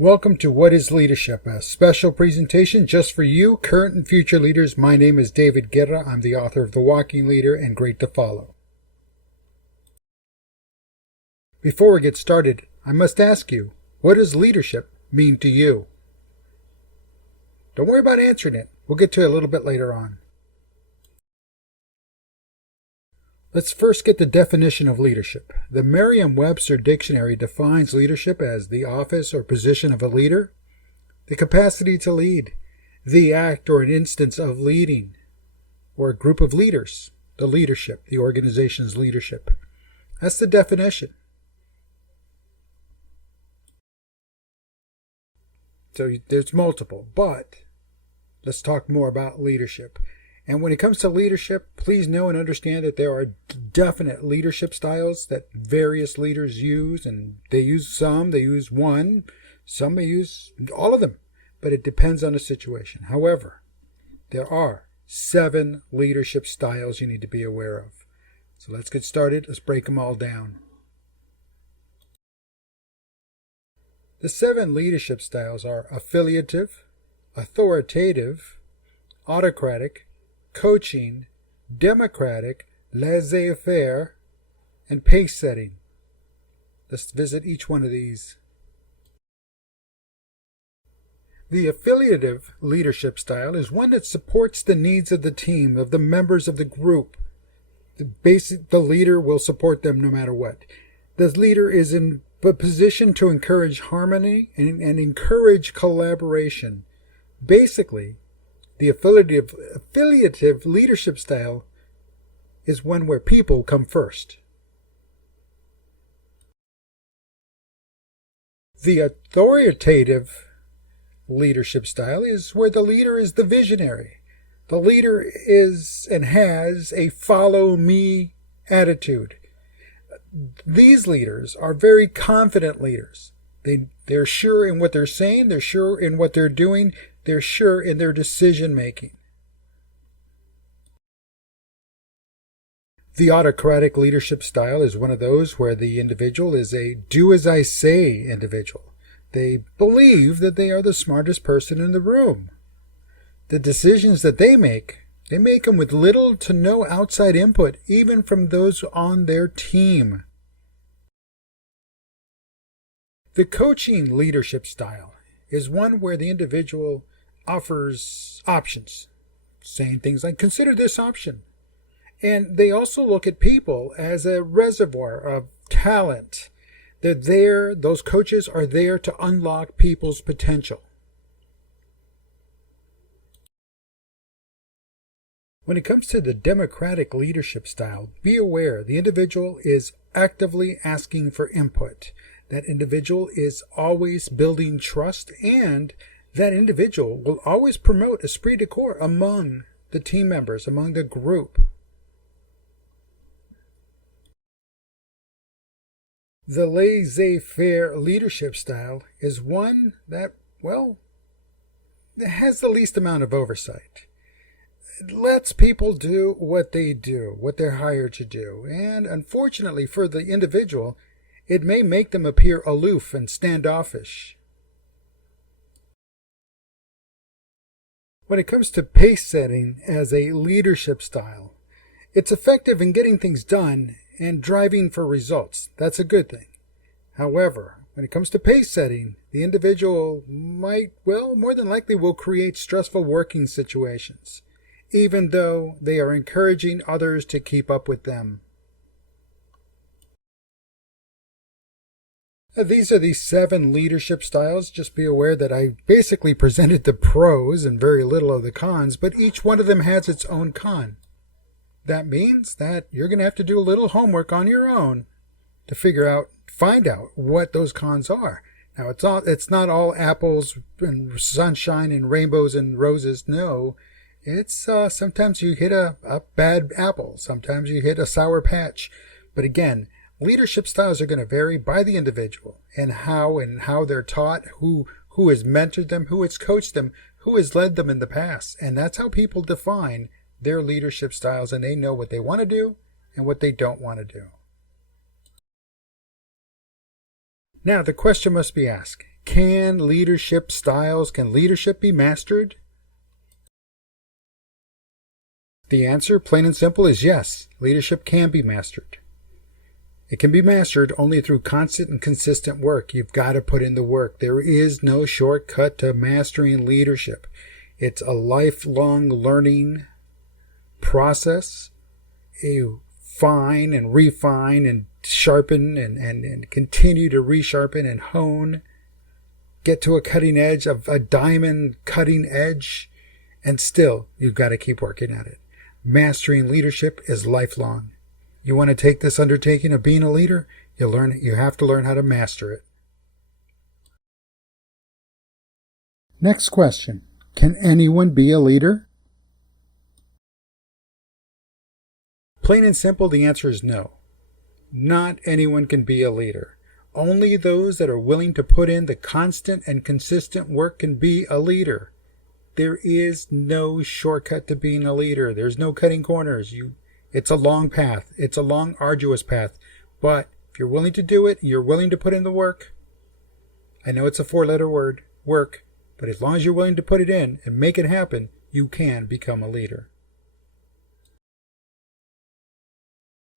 Welcome to What is Leadership, a special presentation just for you, current and future leaders. My name is David Guerra. I'm the author of The Walking Leader and Great to Follow. Before we get started, I must ask you, what does leadership mean to you? Don't worry about answering it. We'll get to it a little bit later on. Let's first get the definition of leadership. The Merriam-Webster Dictionary defines leadership as the office or position of a leader, the capacity to lead, the act or an instance of leading, or a group of leaders, the leadership, the organization's leadership. That's the definition. So there's multiple, but let's talk more about leadership. And when it comes to leadership, please know and understand that there are definite leadership styles that various leaders use, and they use one, some may use all of them, but it depends on the situation. However, there are 7 leadership styles you need to be aware of. So let's get started. Let's break them all down. The 7 leadership styles are affiliative, authoritative, autocratic, coaching, democratic, laissez-faire, and pace setting. Let's visit each one of these. The affiliative leadership style is one that supports the needs of the team, of the members of the group. The leader will support them no matter what. The leader is in a position to encourage harmony and encourage collaboration. Basically, the affiliative leadership style is one where people come first. The authoritative leadership style is where the leader is the visionary. The leader is and has a follow me attitude. These leaders are very confident leaders. They're sure in what they're saying, they're sure in what they're doing, they're sure in their decision making. The autocratic leadership style is one of those where the individual is a do as I say individual. They believe that they are the smartest person in the room. The decisions that they make them with little to no outside input, even from those on their team. The coaching leadership style is one where the individual offers options, saying things like, consider this option. And they also look at people as a reservoir of talent. Those coaches are there to unlock people's potential. When it comes to the democratic leadership style, be aware the individual is actively asking for input. That individual is always building trust, and that individual will always promote esprit de corps among the team members, among the group. The laissez-faire leadership style is one that, has the least amount of oversight. It lets people do what they do, what they're hired to do, and unfortunately for the individual, it may make them appear aloof and standoffish. When it comes to pace setting as a leadership style, it's effective in getting things done and driving for results. That's a good thing. However, when it comes to pace setting, the individual more than likely will create stressful working situations, even though they are encouraging others to keep up with them. These are the 7 leadership styles. Just be aware that I basically presented the pros and very little of the cons, but each one of them has its own con. That means that you're going to have to do a little homework on your own to find out what those cons are. Now, it's not all apples and sunshine and rainbows and roses. No, it's sometimes you hit a bad apple. Sometimes you hit a sour patch. But again, leadership styles are going to vary by the individual and how they're taught, who has mentored them, who has coached them, who has led them in the past. And that's how people define their leadership styles, and they know what they want to do and what they don't want to do. Now, the question must be asked, Can leadership be mastered? The answer, plain and simple, is yes. Leadership can be mastered. It can be mastered only through constant and consistent work. You've got to put in the work. There is no shortcut to mastering leadership. It's a lifelong learning process. You fine and refine and sharpen and continue to resharpen and hone. Get to a cutting edge, of a diamond cutting edge, and still you've got to keep working at it. Mastering leadership is lifelong. You want to take this undertaking of being a leader, you have to learn how to master it. Next question. Can anyone be a leader? Plain and simple, the answer is no. Not anyone can be a leader. Only those that are willing to put in the constant and consistent work can be a leader. There is no shortcut to being a leader. There's no cutting corners. It's a long path. It's a long, arduous path. But if you're willing to do it, you're willing to put in the work. I know it's a 4-letter word, work, but as long as you're willing to put it in and make it happen, you can become a leader.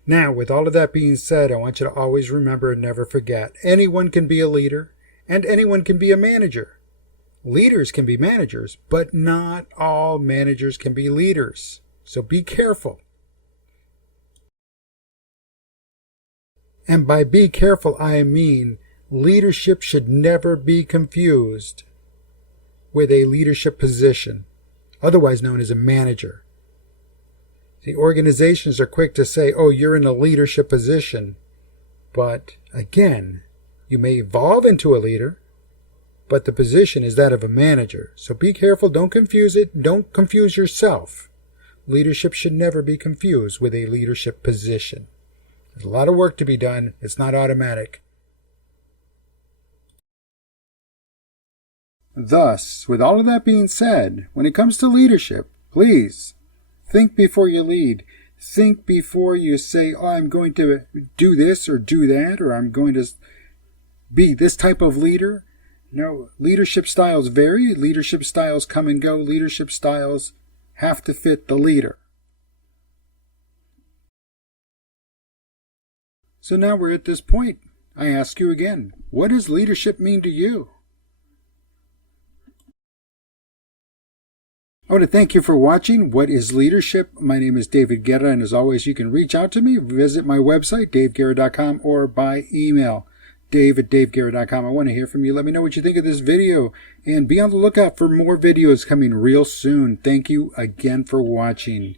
Now, with all of that being said, I want you to always remember and never forget, anyone can be a leader and anyone can be a manager. Leaders can be managers, but not all managers can be leaders. So be careful. And by be careful, I mean leadership should never be confused with a leadership position, otherwise known as a manager. The organizations are quick to say, oh, you're in a leadership position. But again, you may evolve into a leader, but the position is that of a manager. So be careful, don't confuse it, don't confuse yourself. Leadership should never be confused with a leadership position. There's a lot of work to be done. It's not automatic. Thus, with all of that being said, when it comes to leadership, please think before you lead. Think before you say, oh, I'm going to do this or do that, or I'm going to be this type of leader. No, leadership styles vary. Leadership styles come and go. Leadership styles have to fit the leader. So now we're at this point. I ask you again, what does leadership mean to you? I want to thank you for watching What is Leadership? My name is David Guerra, and as always, you can reach out to me. Visit my website, daveguerra.com, or by email, dave@daveguerra.com. I want to hear from you. Let me know what you think of this video, and be on the lookout for more videos coming real soon. Thank you again for watching.